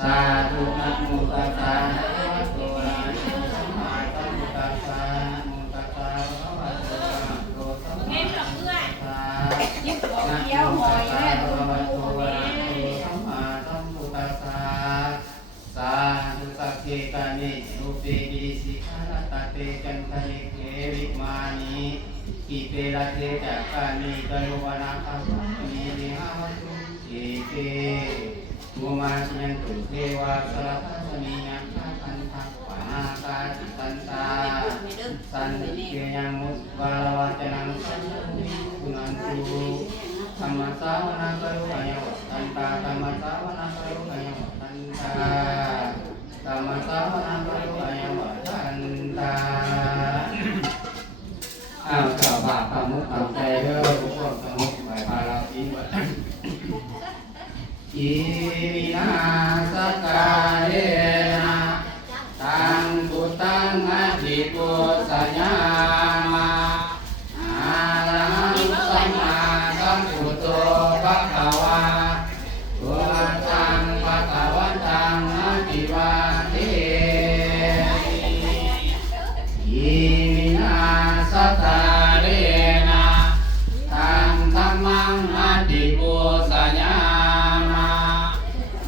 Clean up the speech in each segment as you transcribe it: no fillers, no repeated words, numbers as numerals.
สาธุนะโมตัสสะภะคะวะโตอะระหะโตสัมมาสัมพุทธัสสะนะโมตัสสะภะคะวะโตอะระหะโตสัมมาสัมพุทธัสสะนะโมตัสสะภะคะวะโตอะระหะโตสัมมาสัมพุทธัสสะสาธุสัพเพกานิอุปเปกิสิกขาตะเตจันทะนิเกวิมานิอิเตระเตจักขานิกโยวนาคัสสะนิริหาวตุเอเตมุมาสัญตุเทวาสารพัสมิยังคันทักปานาคาจิตันตาสันติเกยังมุตวาลวะจนังสันตุกุนันตุธรรมสาวนาคารุขยังวัฏันตาธรรมสาวนาคารุขยังวัฏันตาธรรมสาวนาคารุขยังวัฏันตาอ้าวเจ้าบาปความมุขความใจเด้อพวกสมุขไปพาเราทิ้งไว้อิมินาสการเรนะตังพุทธังอภิปุสยามะอะระหังสัมมาสัมพุทโธภะคะวาพุทธังภะคะวันตังอภิวาเทอิมินาสการเรนะตังธัมมังอภิปุสยามะ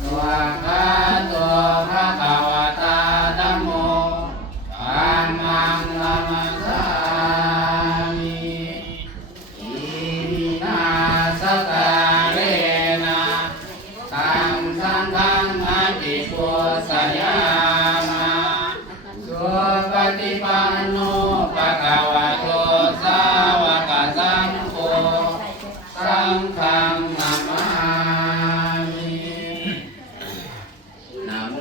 สวากขาโตภะคะวะตาธัมโมธัมมังนัมสสามิอิมินาสการเรนะตังสังฆังอภิปุสยามะสุปฏิปันโนภะคะวะโตสาวกสังโฆสังฆังนามามินะโม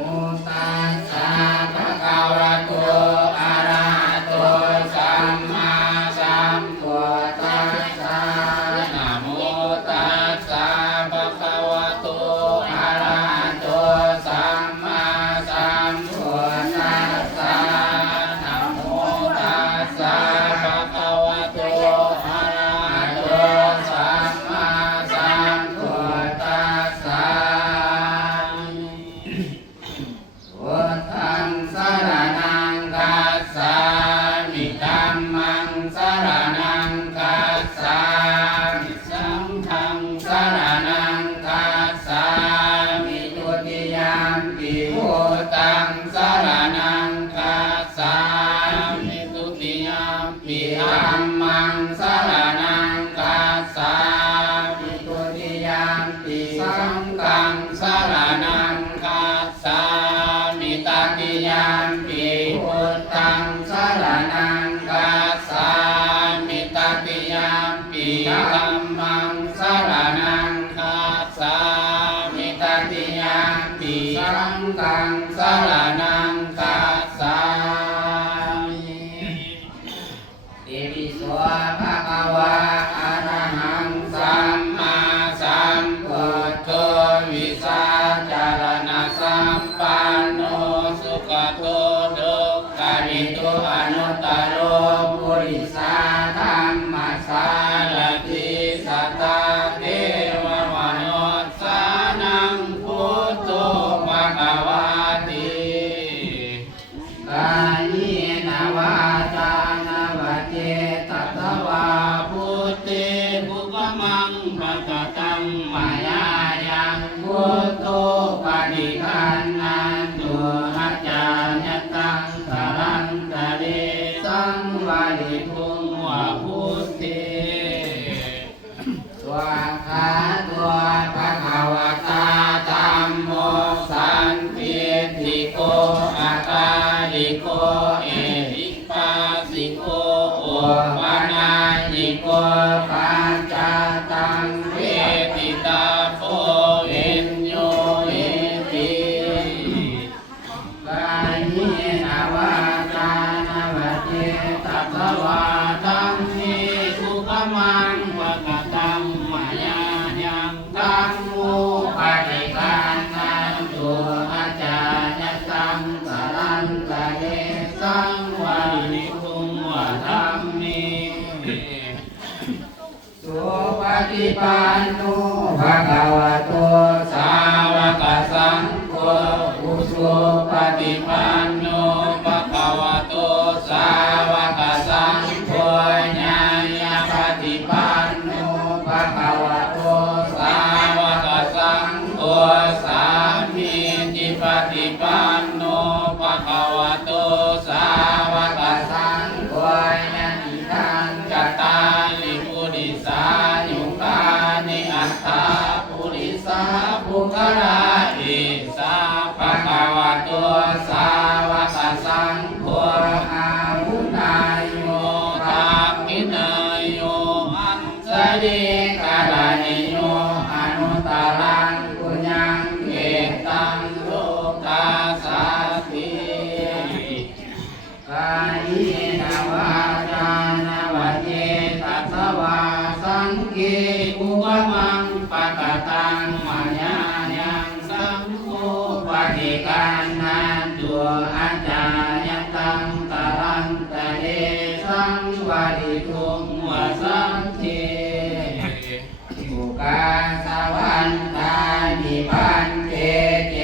ตัสสะภะคะวะโตอะระหะโตสัมมาสัมพุทธัสสะนะโมตัสสะภะคะวะโตอะระหะโตสัมมาสัมพุทธัสสะนะโมตัสสะภะคะวะโตอะระหะโตสัมมาสัมพุทธัสสะพุทธังสรณังคัจฉามิธัมมังสรณังคัจฉามิสังฆังสรณังคัจฉามิทุติยามปิพุทธังสรณังคัจฉามิทุติยามปิธัมมังสรณังคัจฉามิทุติยามปิสังฆังสรณังคัจฉามิตติยามปิพุทธังสรณังคัจฉามิตติยามปิธัมมังสรณังคัจฉามิตติยามปิสังฆังสรณังคัจฉามิอิติโสภะคะวะอะระหังสัมมาสัมพุทโธวิสาจารณสัมปันโนสุขโตทุกขวิทุอนุตตโรปุริสาธัมมัสสารติสัทธาเทวมนุสสานังพุทโธภะคะวาติ อาจายตังตะรันตะเดสังวาริทุงวสังเทบุกาสวันตานิพันเตเจ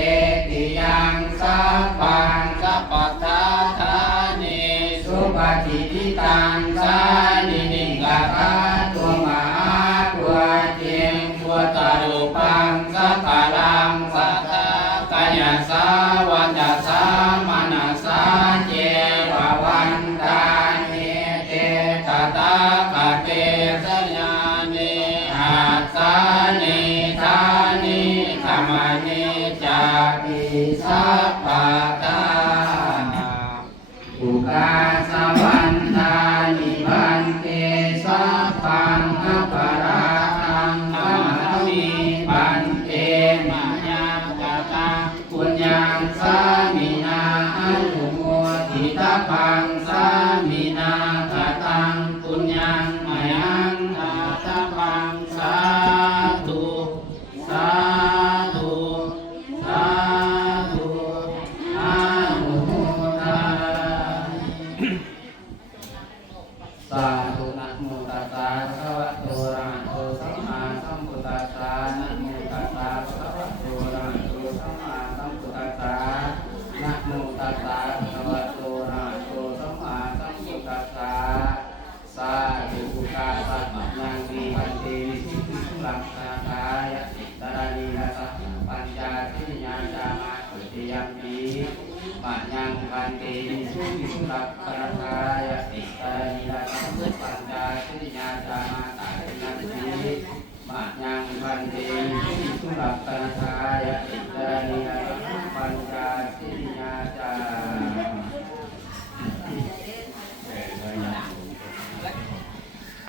ติยังสัพพังสัพพทาธานิสุปฏิทิตังสานินิกาตาตัวมหาตัวเจงตัวตารุปังสัพพลังสัทธากายสาวัจสามนัสสาเจววันตานิเตตตาคเตสญานิอาสานิธานิธรรมนิจาปิสัพพตาอุกาสวันตานิพันเตสัพพังอัปปาราทังธรรมมิพันเตมายากตังปุญญังสามินาอนุโมทิตาพังสามินาคตังปุญญังมายังอาตาพังสาธุสาธุสาธุอนุโมทนาสาธุนะโมตัสสะภะคะวะโตอะระหะโตสัมมาสัมพุทธัสสะนะโมตัสสะภะคะวะโตอะระหะโตสัมมาสัมพุทธัสสะนะโมตัสสะภะคะวะโตอะระหะโตสัมมาสัมพุทธัสสะสาธุอุกาสะมะยังดีพันเตสิกิสุลังคาทายะตระนีนะสัพปัญญาทิญาจามาตุติยัมปีมะยังพันเตสุกิสุลังคาทายะตระนีนะสัพปัญญาทิญาจามาตาตินันติมะยังพันเตสุกิสุลังคาทายะตระนีนะสัพ